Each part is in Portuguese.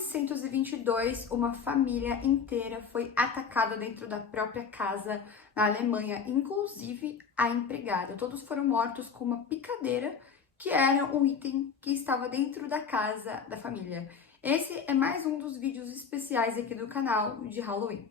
1922, uma família inteira foi atacada dentro da própria casa na Alemanha, inclusive a empregada. Todos foram mortos com uma picadeira, que era um item que estava dentro da casa da família. Esse é mais um dos vídeos especiais aqui do canal de Halloween.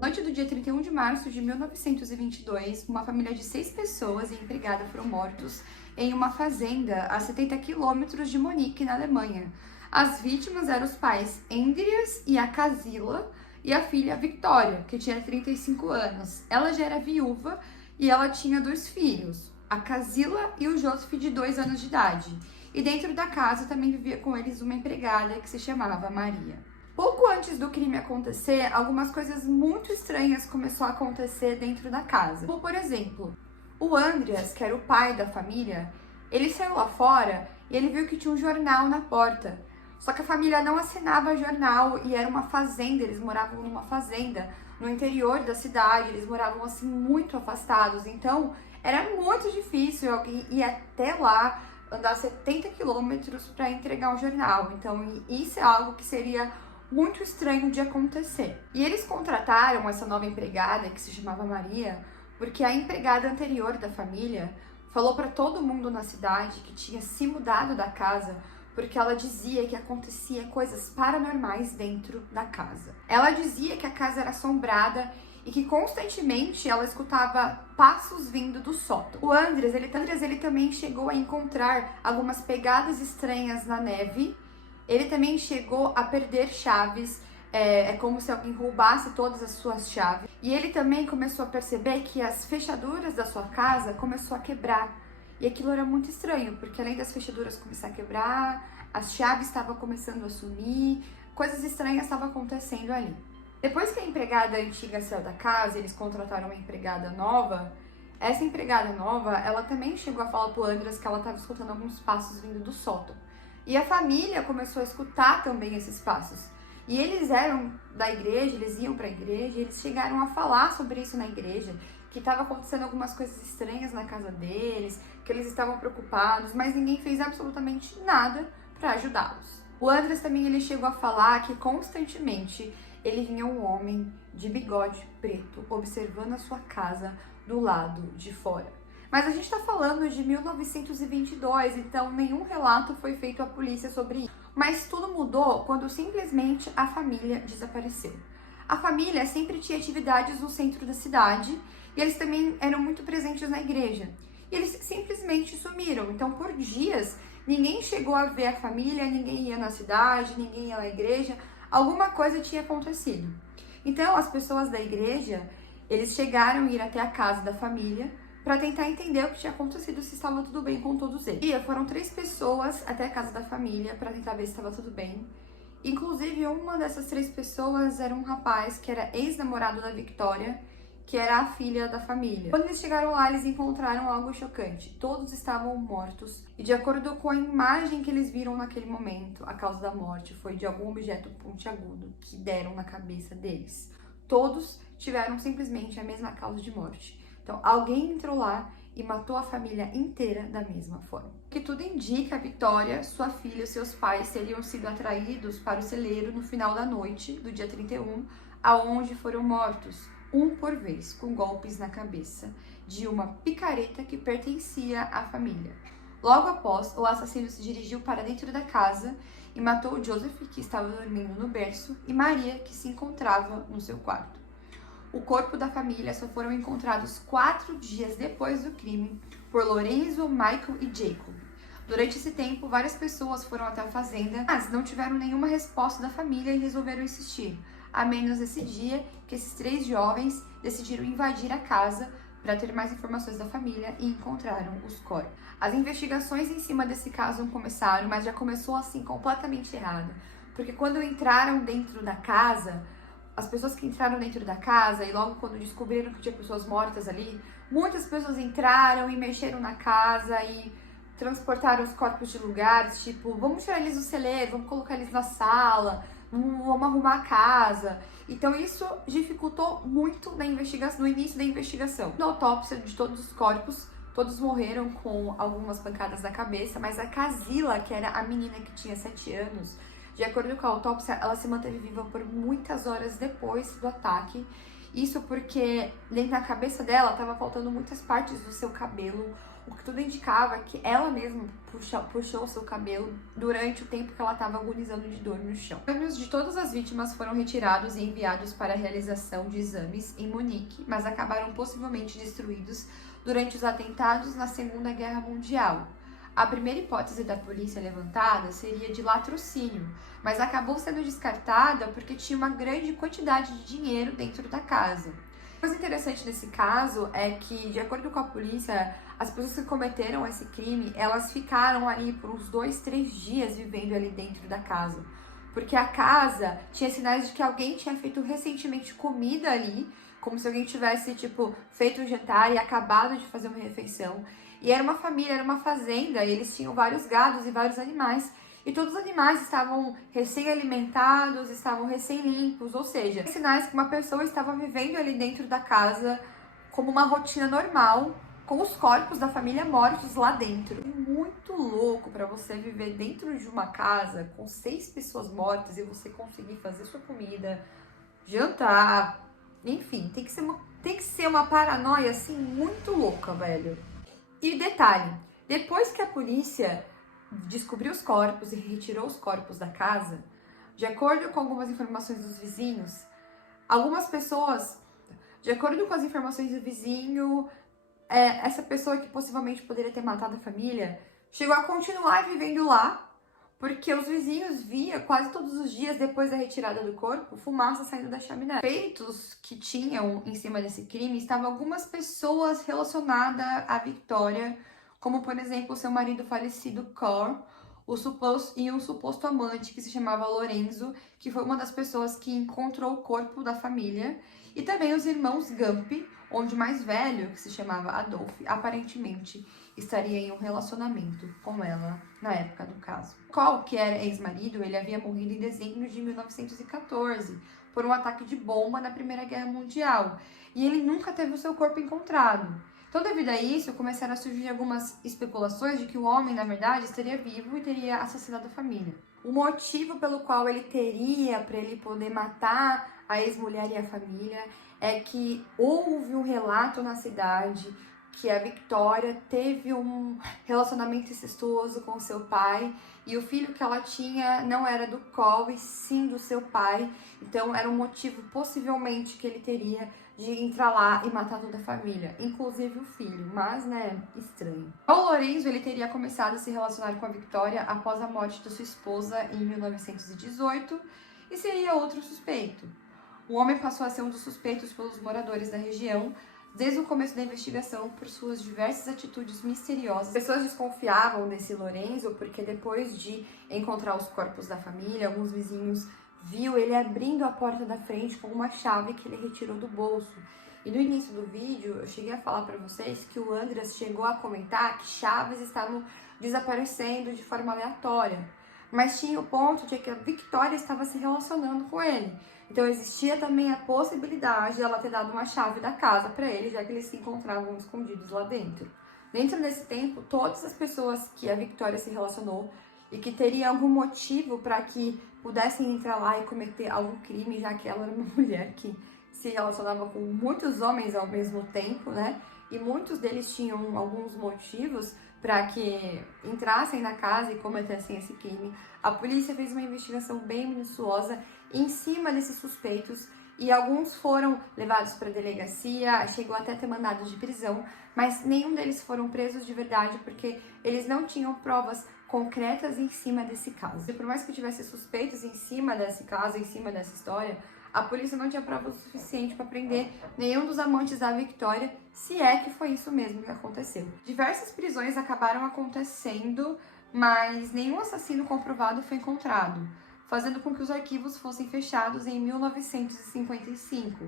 Noite do dia 31 de março de 1922, uma família de 6 pessoas e empregada foram mortos em uma fazenda a 70 quilômetros de Munique, na Alemanha. As vítimas eram os pais Andreas e a Casilla e a filha Victoria, que tinha 35 anos. Ela já era viúva e ela tinha 2 filhos, a Casilla e o Joseph, de 2 anos de idade. E dentro da casa também vivia com eles uma empregada que se chamava Maria. Pouco antes do crime acontecer, algumas coisas muito estranhas começaram a acontecer dentro da casa. Como, por exemplo, o Andreas, que era o pai da família, ele saiu lá fora e ele viu que tinha um jornal na porta. Só que a família não assinava jornal e era uma fazenda, eles moravam numa fazenda no interior da cidade, eles moravam assim muito afastados. Então, era muito difícil alguém ir até lá, andar 70 quilômetros para entregar um jornal. Então, isso é algo que seria muito estranho de acontecer. E eles contrataram essa nova empregada, que se chamava Maria, porque a empregada anterior da família falou para todo mundo na cidade que tinha se mudado da casa porque ela dizia que acontecia coisas paranormais dentro da casa. Ela dizia que a casa era assombrada e que constantemente ela escutava passos vindo do sótão. O Andreas, ele também chegou a encontrar algumas pegadas estranhas na neve. Ele também chegou a perder chaves, é como se alguém roubasse todas as suas chaves. E ele também começou a perceber que as fechaduras da sua casa começou a quebrar. E aquilo era muito estranho, porque além das fechaduras começar a quebrar, as chaves estavam começando a sumir, coisas estranhas estavam acontecendo ali. Depois que a empregada antiga saiu da casa, eles contrataram uma empregada nova. Essa empregada nova, ela também chegou a falar pro Andreas que ela estava escutando alguns passos vindo do sótão. E a família começou a escutar também esses passos. E eles eram da igreja, eles iam para a igreja, e eles chegaram a falar sobre isso na igreja, que estava acontecendo algumas coisas estranhas na casa deles, que eles estavam preocupados, mas ninguém fez absolutamente nada para ajudá-los. O Andreas também ele chegou a falar que constantemente ele vinha um homem de bigode preto observando a sua casa do lado de fora. Mas a gente está falando de 1922, então nenhum relato foi feito à polícia sobre isso. Mas tudo mudou quando simplesmente a família desapareceu. A família sempre tinha atividades no centro da cidade e eles também eram muito presentes na igreja. E eles simplesmente sumiram. Então, por dias, ninguém chegou a ver a família, ninguém ia na cidade, ninguém ia na igreja. Alguma coisa tinha acontecido. Então, as pessoas da igreja, eles chegaram a ir até a casa da família para tentar entender o que tinha acontecido, se estava tudo bem com todos eles. E foram 3 pessoas até a casa da família para tentar ver se estava tudo bem. Inclusive, uma dessas 3 pessoas era um rapaz que era ex-namorado da Victoria, que era a filha da família. Quando eles chegaram lá, eles encontraram algo chocante. Todos estavam mortos e, de acordo com a imagem que eles viram naquele momento, a causa da morte foi de algum objeto pontiagudo que deram na cabeça deles. Todos tiveram simplesmente a mesma causa de morte. Então, alguém entrou lá e matou a família inteira da mesma forma. O que tudo indica, a Victoria, sua filha e seus pais teriam sido atraídos para o celeiro no final da noite do dia 31, aonde foram mortos, um por vez, com golpes na cabeça, de uma picareta que pertencia à família. Logo após, o assassino se dirigiu para dentro da casa e matou Joseph, que estava dormindo no berço, e Maria, que se encontrava no seu quarto. O corpo da família só foram encontrados 4 dias depois do crime por Lorenzo, Michael e Jacob. Durante esse tempo, várias pessoas foram até a fazenda, mas não tiveram nenhuma resposta da família e resolveram insistir. A menos esse dia que esses 3 jovens decidiram invadir a casa para ter mais informações da família e encontraram os corpos. As investigações em cima desse caso começaram, mas já começou assim completamente errado. Porque quando entraram dentro da casa, as pessoas que entraram dentro da casa e logo quando descobriram que tinha pessoas mortas ali, muitas pessoas entraram e mexeram na casa e transportaram os corpos de lugares, tipo, vamos tirar eles do celeiro, vamos colocar eles na sala, vamos arrumar a casa. Então isso dificultou muito na investigação, no início da investigação. Na autópsia de todos os corpos, Todos morreram com algumas pancadas na cabeça, mas a Kazila, que era a menina que tinha 7 anos, de acordo com a autópsia, ela se manteve viva por muitas horas depois do ataque. Isso porque dentro da cabeça dela estava faltando muitas partes do seu cabelo, o que tudo indicava que ela mesma puxou o seu cabelo durante o tempo que ela estava agonizando de dor no chão. Os crânios de todas as vítimas foram retirados e enviados para a realização de exames em Munique, mas acabaram possivelmente destruídos durante os atentados na Segunda Guerra Mundial. A primeira hipótese da polícia levantada seria de latrocínio, mas acabou sendo descartada porque tinha uma grande quantidade de dinheiro dentro da casa. A coisa interessante nesse caso é que, de acordo com a polícia, as pessoas que cometeram esse crime, elas ficaram ali por uns 2, 3 dias vivendo ali dentro da casa. Porque a casa tinha sinais de que alguém tinha feito recentemente comida ali, como se alguém tivesse, feito um jantar e acabado de fazer uma refeição. E era uma família, era uma fazenda, e eles tinham vários gados e vários animais. E todos os animais estavam recém-alimentados, estavam recém-limpos, ou seja, sinais que uma pessoa estava vivendo ali dentro da casa como uma rotina normal, com os corpos da família mortos lá dentro. É muito louco para você viver dentro de uma casa com 6 pessoas mortas e você conseguir fazer sua comida, jantar, enfim, tem que ser uma paranoia assim muito louca, velho. E detalhe, depois que a polícia descobriu os corpos e retirou os corpos da casa, de acordo com algumas informações dos vizinhos, algumas pessoas, de acordo com as informações do vizinho, essa pessoa que possivelmente poderia ter matado a família, chegou a continuar vivendo lá, porque os vizinhos via quase todos os dias depois da retirada do corpo, fumaça saindo da chaminé. Feitos que tinham em cima desse crime, estavam algumas pessoas relacionadas à Victoria, como por exemplo seu marido falecido Cor, e um suposto amante que se chamava Lorenzo, que foi uma das pessoas que encontrou o corpo da família, e também os irmãos Gump, onde o mais velho, que se chamava Adolf, aparentemente estaria em um relacionamento com ela na época do caso. Cole, que era ex-marido, ele havia morrido em dezembro de 1914 por um ataque de bomba na Primeira Guerra Mundial, e ele nunca teve o seu corpo encontrado. Então, devido a isso, começaram a surgir algumas especulações de que o homem, na verdade, estaria vivo e teria assassinado a família. O motivo pelo qual ele teria para ele poder matar a ex-mulher e a família é que houve um relato na cidade que a Victoria teve um relacionamento incestuoso com seu pai e o filho que ela tinha não era do Cole, sim do seu pai. Então era um motivo possivelmente que ele teria de entrar lá e matar toda a família, inclusive o filho, mas estranho. O Lorenzo, ele teria começado a se relacionar com a Victoria após a morte da sua esposa em 1918 e seria outro suspeito. O homem passou a ser um dos suspeitos pelos moradores da região desde o começo da investigação por suas diversas atitudes misteriosas. As pessoas desconfiavam desse Lorenzo porque depois de encontrar os corpos da família, alguns vizinhos viu ele abrindo a porta da frente com uma chave que ele retirou do bolso. E no início do vídeo, eu cheguei a falar para vocês que o Andras chegou a comentar que chaves estavam desaparecendo de forma aleatória. Mas tinha o ponto de que a Victoria estava se relacionando com ele. Então existia também a possibilidade de ela ter dado uma chave da casa para ele, já que eles se encontravam escondidos lá dentro. Dentro desse tempo, todas as pessoas que a Victoria se relacionou e que teria algum motivo para que pudessem entrar lá e cometer algum crime, já que ela era uma mulher que se relacionava com muitos homens ao mesmo tempo, E muitos deles tinham alguns motivos para que entrassem na casa e cometessem esse crime. A polícia fez uma investigação bem minuciosa em cima desses suspeitos e alguns foram levados para a delegacia, chegou até a ter mandados de prisão, mas nenhum deles foram presos de verdade porque eles não tinham provas concretas em cima desse caso. E por mais que tivesse suspeitos em cima desse caso, em cima dessa história, a polícia não tinha prova o suficiente para prender nenhum dos amantes da Victoria, se é que foi isso mesmo que aconteceu. Diversas prisões acabaram acontecendo, mas nenhum assassino comprovado foi encontrado, fazendo com que os arquivos fossem fechados em 1955.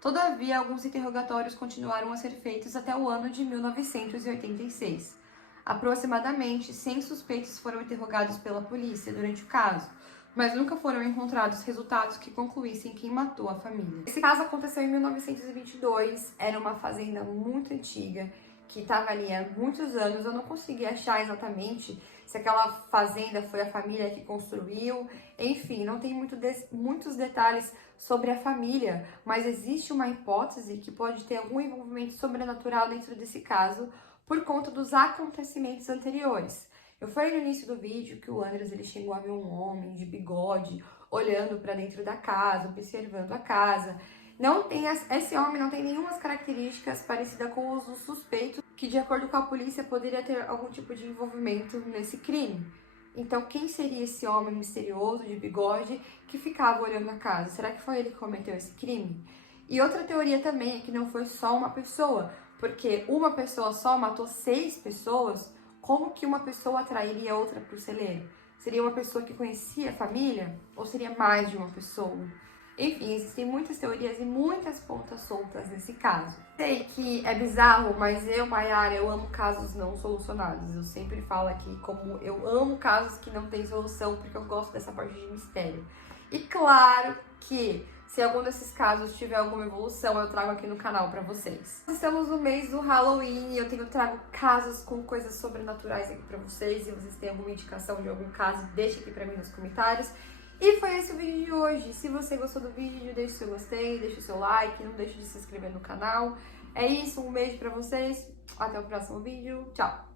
Todavia, alguns interrogatórios continuaram a ser feitos até o ano de 1986. Aproximadamente 100 suspeitos foram interrogados pela polícia durante o caso, mas nunca foram encontrados resultados que concluíssem quem matou a família. Esse caso aconteceu em 1922, era uma fazenda muito antiga, que estava ali há muitos anos. Eu não consegui achar exatamente se aquela fazenda foi a família que construiu. Enfim, não tem muitos detalhes sobre a família, mas existe uma hipótese que pode ter algum envolvimento sobrenatural dentro desse caso por conta dos acontecimentos anteriores. Eu falei no início do vídeo que o Andres ele chegou a ver um homem de bigode olhando para dentro da casa, observando a casa. Esse homem não tem nenhuma características parecidas com os suspeitos, que de acordo com a polícia poderia ter algum tipo de envolvimento nesse crime. Então, quem seria esse homem misterioso de bigode que ficava olhando a casa? Será que foi ele que cometeu esse crime? E outra teoria também é que não foi só uma pessoa, porque uma pessoa só matou 6 pessoas. Como que uma pessoa atrairia outra para o celeiro? Seria uma pessoa que conhecia a família? Ou seria mais de uma pessoa? Enfim, existem muitas teorias e muitas pontas soltas nesse caso. Sei que é bizarro, mas eu, Mayara, eu amo casos não solucionados. Eu sempre falo aqui como eu amo casos que não têm solução, porque eu gosto dessa parte de mistério. E claro que se algum desses casos tiver alguma evolução, eu trago aqui no canal pra vocês. Estamos no mês do Halloween e eu trago casos com coisas sobrenaturais aqui pra vocês. E vocês têm alguma indicação de algum caso, deixa aqui pra mim nos comentários. E foi esse o vídeo de hoje. Se você gostou do vídeo, deixe o seu gostei, deixe o seu like, não deixe de se inscrever no canal. É isso, um beijo pra vocês, até o próximo vídeo, tchau!